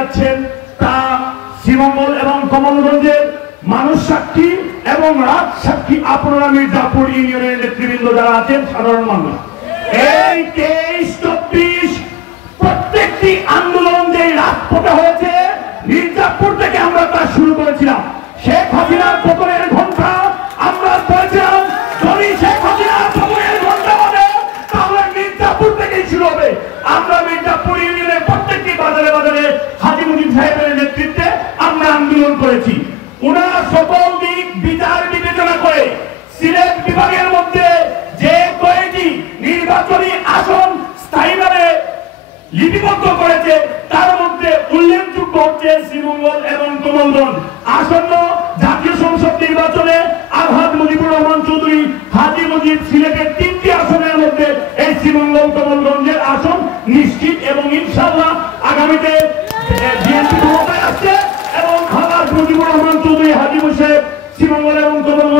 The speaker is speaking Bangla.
যাচ্ছেন তা শ্রীমঙ্গল এবং কমলগঞ্জের মানুষ সাক্ষী এবং রাজ সাক্ষী। আপনারা মির্জাপুর ইউনিয়নের নেতৃবৃন্দ যারা আছেন, সাধারণ মানুষ, এই 23-24 প্রত্যেকটি আন্দোলন যে রাজপথে হয়েছে, মির্জাপুর থেকে আমরা তা শুরু করেছিলাম। শেখ হাসিনার পতনের ঘন্টা আমরা বলেছিলাম, যদি শেখ হাসিনার পতনের ঘন্টা বাজে তাহলে মির্জাপুর থেকেই শুরু হবে। আমরা মির্জাপুর ইউনিয়নের প্রত্যেকটি বাজারে বাজারে হাজী মুজিব সাহেবের নেতৃত্বে আমরা আন্দোলন করেছি। ওনার সকল দিক বিচার বিবেচনা করে সিলেট বিভাগের মধ্যে যে কয়েকটি নির্বাচনী আসন স্থায়ীভাবে লিপিবদ্ধ করেছে তার মধ্যে উল্লেখযোগ্য হচ্ছে শ্রীমঙ্গল এবং কমলগঞ্জ। আসন্ন জাতীয় সংসদ নির্বাচনে আলহাজ মুজিবুর রহমান চৌধুরী হাজী মুজিব সিলেটের 3টি আসনের মধ্যে এই শ্রীমঙ্গল কমলগঞ্জের আসন নিশ্চিত এবং ইনশাআল্লাহ আগামীতে বিএনপি ক্ষমতায় আসছে এবং আলহাজ মুজিবুর রহমান চৌধুরী হাজী মুজিব শ্রীমঙ্গল এবং কমলগঞ্জ